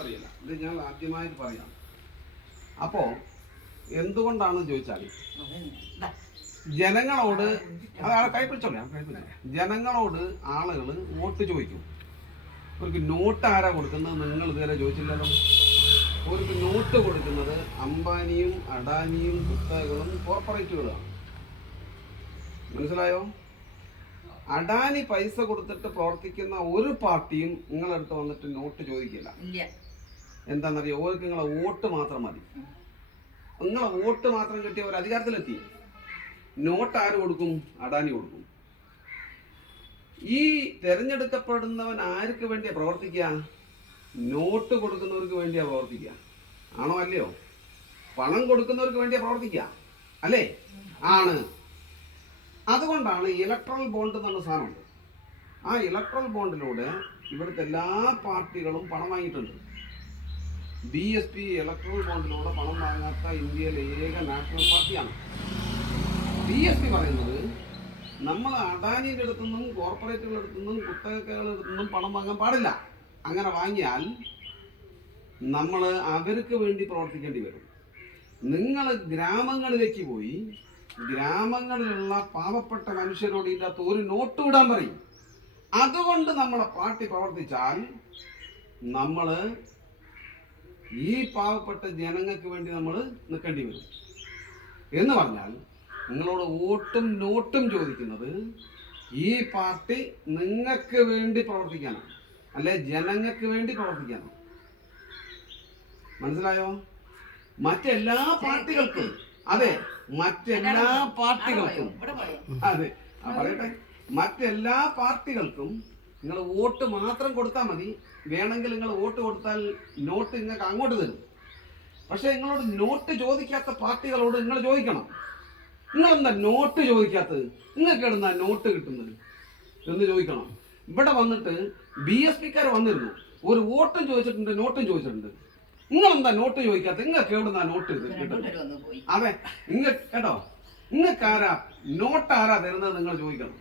പറയില്ല, ഇത് ഞാൻ ആദ്യമായിട്ട് പറയാം. അപ്പോൾ എന്തുകൊണ്ടാണെന്ന് ചോദിച്ചാൽ ജനങ്ങളോട് ജനങ്ങളോട് ആളുകൾ വോട്ട് ചോദിക്കും. അവർക്ക് നോട്ട് ആരാ കൊടുക്കുന്നത് നിങ്ങൾ ഇതുവരെ ചോദിച്ചില്ലല്ലോ. അവർക്ക് നോട്ട് കൊടുക്കുന്നത് അംബാനിയും അഡാനിയും കുത്തകളും കോർപ്പറേറ്റുകളാണ്. മനസ്സിലായോ? അഡാനി പൈസ കൊടുത്തിട്ട് പ്രവർത്തിക്കുന്ന ഒരു പാർട്ടിയും നിങ്ങളടുത്ത് വന്നിട്ട് നോട്ട് ചോദിക്കില്ല. എന്താണെന്നറിയോ? ഓർക്ക് നിങ്ങളെ വോട്ട് മാത്രം മതി. നിങ്ങളെ വോട്ട് മാത്രം കിട്ടിയ ഒരു അധികാരത്തിലെത്തി. നോട്ട് ആര് കൊടുക്കും? അഡാനി കൊടുക്കും. ഈ തെരഞ്ഞെടുക്കപ്പെടുന്നവൻ ആർക്ക് വേണ്ടിയാ പ്രവർത്തിക്കുക? നോട്ട് കൊടുക്കുന്നവർക്ക് വേണ്ടിയാ പ്രവർത്തിക്കുക. ആണോ അല്ലയോ? പണം കൊടുക്കുന്നവർക്ക് വേണ്ടിയാ പ്രവർത്തിക്കുക അല്ലേ? ആണ്. അതുകൊണ്ടാണ് ഇലക്ട്രൽ ബോണ്ട് എന്നുള്ള സാധനമുണ്ട്. ആ ഇലക്ട്രൽ ബോണ്ടിലൂടെ ഇവിടുത്തെ എല്ലാ പാർട്ടികളും പണം വാങ്ങിയിട്ടുണ്ട്. BSP ഇലക്ട്രൽ ബോണ്ടിലൂടെ പണം വാങ്ങാത്ത ഇന്ത്യയിലെ ഏക നാഷണൽ പാർട്ടിയാണ്. BSP പറയുന്നത് നമ്മൾ അഡാനിയുടെ അടുത്തുനിന്നും കോർപ്പറേറ്റുകളുടെ അടുത്തുനിന്നും കുത്തകകളുടെ അടുത്തുനിന്നും പണം വാങ്ങാൻ പാടില്ല. അങ്ങനെ വാങ്ങിയാൽ നമ്മൾ അവർക്ക് വേണ്ടി പ്രവർത്തിക്കേണ്ടി വരും. നിങ്ങൾ ഗ്രാമങ്ങളിലേക്ക് പോയി ഗ്രാമങ്ങളിലുള്ള പാവപ്പെട്ട മനുഷ്യരോട് ഇതിൻ്റെ അകത്ത് ഒരു നോട്ട് വിടാൻ പറയും. അതുകൊണ്ട് നമ്മളെ പാർട്ടി പ്രവർത്തിച്ചാൽ നമ്മൾ ഈ പാവപ്പെട്ട ജനങ്ങൾക്ക് വേണ്ടി നമ്മൾ നിൽക്കേണ്ടി വരും. എന്ന് പറഞ്ഞാൽ നിങ്ങളോട് വോട്ടും നോട്ടും ചോദിക്കുന്നത് ഈ പാർട്ടി നിങ്ങൾക്ക് വേണ്ടി പ്രവർത്തിക്കാനാണ്, അല്ലെ ജനങ്ങൾക്ക് വേണ്ടി പ്രവർത്തിക്കാനാണ്. മനസ്സിലായോ? മറ്റെല്ലാ പാർട്ടികൾക്കും അതെ മറ്റെല്ലാ പാർട്ടികൾക്കും മറ്റെല്ലാ പാർട്ടികൾക്കും നിങ്ങൾ വോട്ട് മാത്രം കൊടുത്താൽ മതി. വേണമെങ്കിൽ നിങ്ങൾ വോട്ട് കൊടുത്താൽ നോട്ട് നിങ്ങൾക്ക് അങ്ങോട്ട് തരും. പക്ഷെ നിങ്ങളോട് നോട്ട് ചോദിക്കാത്ത പാർട്ടികളോട് നിങ്ങൾ ചോദിക്കണം, നിങ്ങളെന്താ നോട്ട് ചോദിക്കാത്തത്? നിങ്ങൾക്ക് എവിടുന്നാ നോട്ട് കിട്ടുന്നത് എന്ന് ചോദിക്കണം. ഇവിടെ വന്നിട്ട് BSPക്കാർ വന്നിരുന്നു, ഒരു വോട്ടും ചോദിച്ചിട്ടുണ്ട്, നോട്ടും ചോദിച്ചിട്ടുണ്ട്. നിങ്ങളെന്താ നോട്ട് ചോദിക്കാത്ത? നിങ്ങൾക്ക് എവിടുന്നാ നോട്ട് കിട്ടുന്നത്? അതെ, നിങ്ങൾ കേട്ടോ, നിങ്ങൾക്ക് ആരാ നോട്ട് ആരാ തരുന്നത് നിങ്ങൾ ചോദിക്കണം.